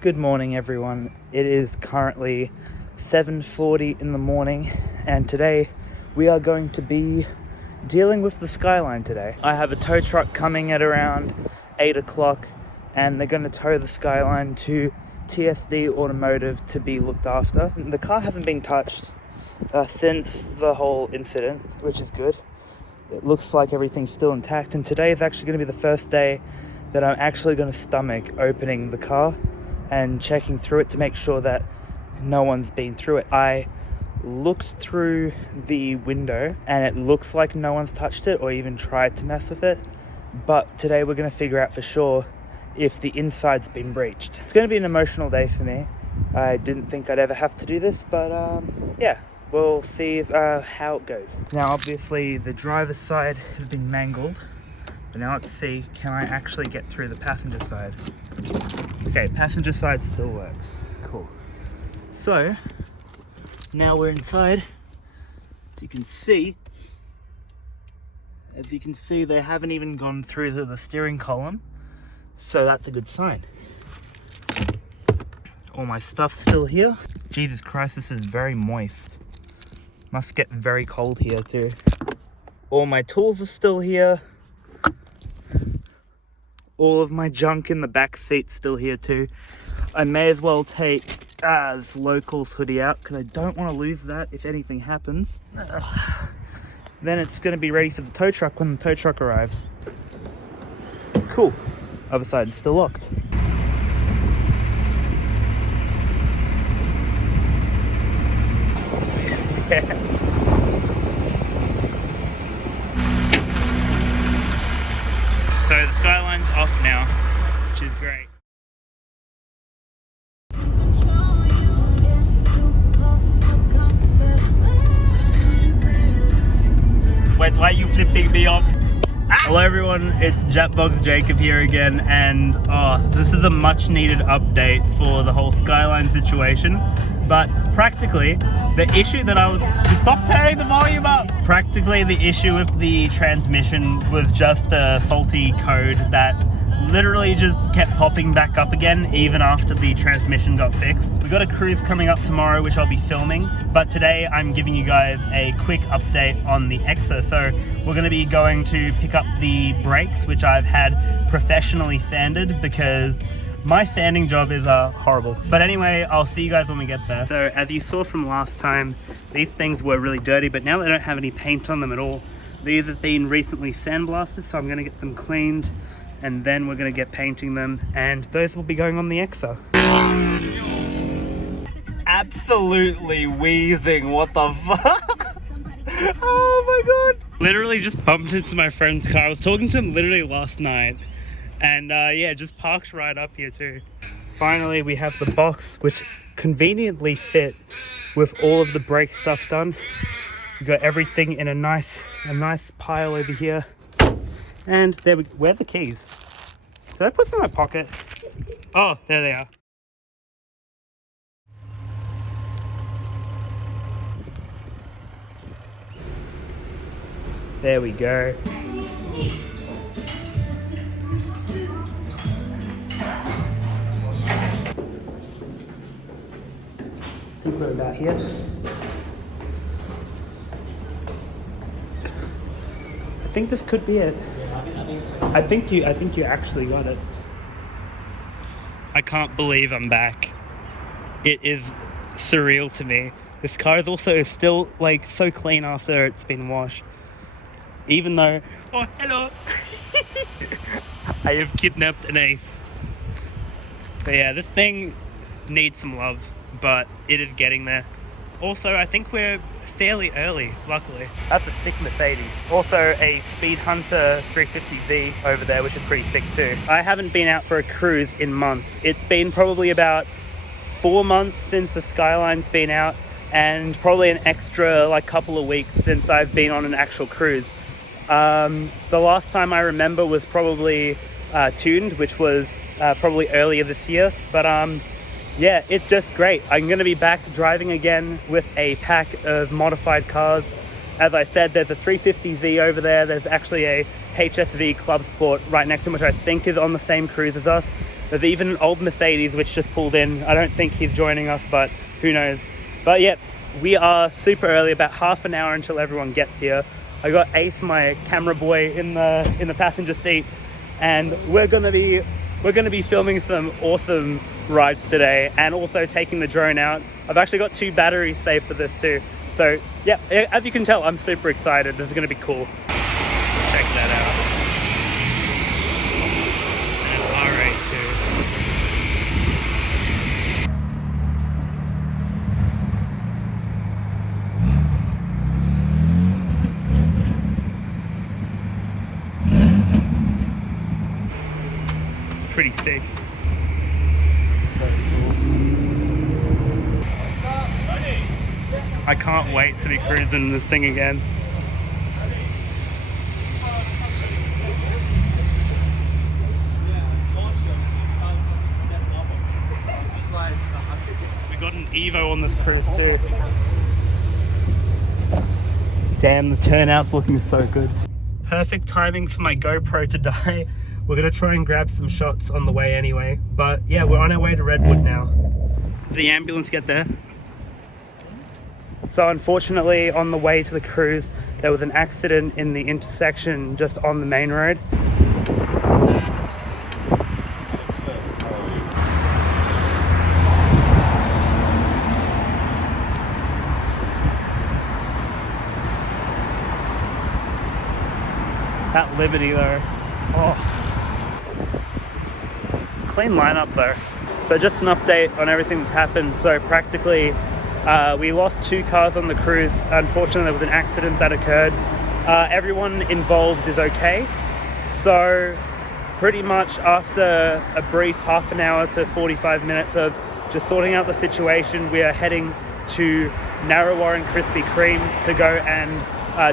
Good morning, everyone. It is currently 7:40 in the morning, and today we are going to be dealing with the Skyline today. I have a tow truck coming at around 8 o'clock, and they're going to tow the Skyline to TSD Automotive to be looked after. The car hasn't been touched since the whole incident, which is good. It looks like everything's still intact, and today is actually going to be the first day that I'm actually going to stomach opening the car and checking through it to make sure that no one's been through it. I looked through the window and it looks like no one's touched it or even tried to mess with it, but today we're going to figure out for sure if the inside's been breached. It's going to be an emotional day for me. I didn't think I'd ever have to do this, but yeah, we'll see how it goes. Now obviously the driver's side has been mangled, but now let's see, can I actually get through the passenger side? Okay, passenger side still works. Cool. So, now we're inside. As you can see, they haven't even gone through the steering column. So that's a good sign. All my stuff's still here. Jesus Christ, this is very moist. Must get very cold here too. All my tools are still here. All of my junk in the back seat's still here too. I may as well take this Locals hoodie out because I don't want to lose that if anything happens. Then it's going to be ready for the tow truck when the tow truck arrives. Cool. Other side is still locked. Yeah. So the Skyline's off now, which is great. Wait, why are you flipping me off? Hello everyone, it's Japbox Jacob here again, and this is a much needed update for the whole Skyline situation. But practically, the issue that stop turning the volume up! Practically the issue with the transmission was just a faulty code that literally just kept popping back up again even after the transmission got fixed. We got a cruise coming up tomorrow which I'll be filming, but today I'm giving you guys a quick update on the Exa. So we're going to be going to pick up the brakes, which I've had professionally sanded because my sanding job is horrible. But anyway, I'll see you guys when we get there. So as you saw from last time, these things were really dirty, but now they don't have any paint on them at all. These have been recently sandblasted, so I'm going to get them cleaned and then we're going to get painting them, and those will be going on the Exa. Absolutely wheezing, what the fuck? Oh my god. Literally just bumped into my friend's car. I was talking to him literally last night. And yeah, just parked right up here too. Finally, we have the box, which conveniently fit with all of the brake stuff done. We got everything in a nice pile over here. And there where are the keys? Did I put them in my pocket? Oh, there they are. There we go. I think we're about here. I think this could be it. I think so. I think you actually got it. I can't believe I'm back. It is surreal to me. This car is also still like so clean after it's been washed. Even though, oh hello, I have kidnapped an ace. But yeah, this thing needs some love, but it is getting there. Also, I think we're fairly early, luckily. That's a sick Mercedes. Also a Speed Hunter 350Z over there, which is pretty sick too. I haven't been out for a cruise in months. It's been probably about 4 months since the Skyline's been out, and probably an extra like couple of weeks since I've been on an actual cruise. The last time I remember was probably Tuned, which was probably earlier this year. But yeah, it's just great. I'm going to be back driving again with a pack of modified cars. As I said, there's a 350Z over there. There's actually a HSV Club Sport right next to him, which I think is on the same cruise as us. There's even an old Mercedes which just pulled in. I don't think he's joining us, but who knows. But yeah, we are super early, about half an hour until everyone gets here. I got Ace, my camera boy, in the passenger seat, and we're gonna be filming some awesome rides today, and also taking the drone out. I've actually got 2 batteries saved for this too. So yeah, as you can tell, I'm super excited. This is gonna be cool. Check that out. And RA2. It's pretty thick. So cool. I can't wait to be cruising this thing again. We got an Evo on this cruise too. Damn, the turnout's looking so good. Perfect timing for my GoPro to die. We're gonna try and grab some shots on the way anyway. But yeah, we're on our way to Redwood now. Did the ambulance get there? So unfortunately, on the way to the cruise, there was an accident in the intersection just on the main road. That Liberty though, oh. Clean lineup though. So just an update on everything that's happened. So practically, we lost 2 cars on the cruise. Unfortunately, there was an accident that occurred. Everyone involved is okay. So pretty much after a brief half an hour to 45 minutes of just sorting out the situation, we are heading to Narrawarr and Krispy Kreme to go and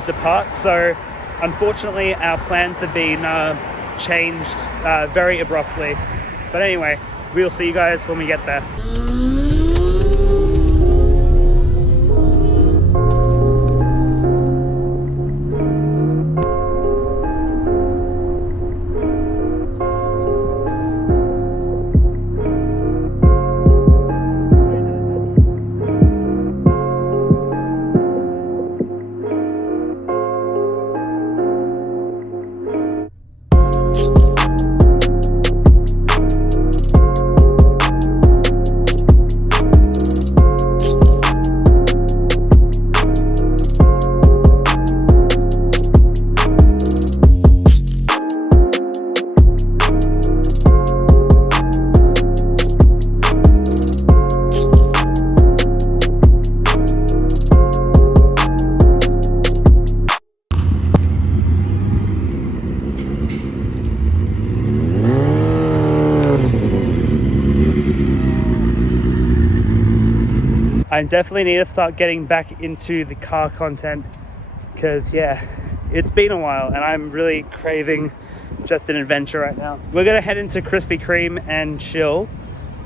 depart. So unfortunately, our plans have been changed very abruptly. But anyway, we'll see you guys when we get there. I definitely need to start getting back into the car content because yeah, it's been a while and I'm really craving just an adventure right now. We're gonna head into Krispy Kreme and chill,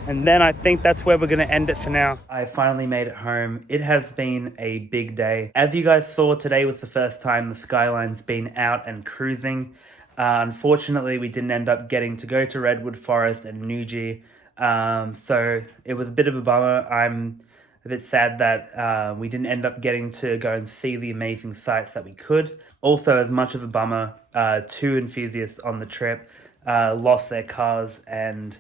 and then I think that's where we're gonna end it for now. I finally made it home. It has been a big day. As you guys saw, today was the first time the Skyline's been out and cruising. Unfortunately, we didn't end up getting to go to Redwood Forest and Newgee, so it was a bit of a bummer. I'm a bit sad that we didn't end up getting to go and see the amazing sights that we could. Also, as much of a bummer, 2 enthusiasts on the trip lost their cars, and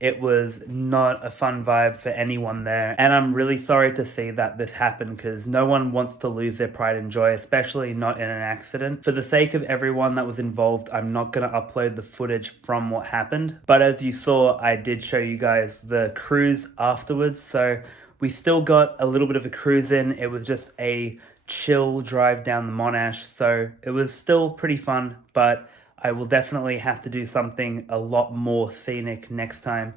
it was not a fun vibe for anyone there. And I'm really sorry to see that this happened because no one wants to lose their pride and joy, especially not in an accident. For the sake of everyone that was involved, I'm not going to upload the footage from what happened. But as you saw, I did show you guys the cruise afterwards. So we still got a little bit of a cruise in. It was just a chill drive down the Monash. So it was still pretty fun, but I will definitely have to do something a lot more scenic next time.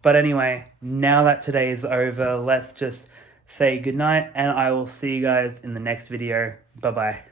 But anyway, now that today is over, let's just say goodnight, and I will see you guys in the next video. Bye-bye.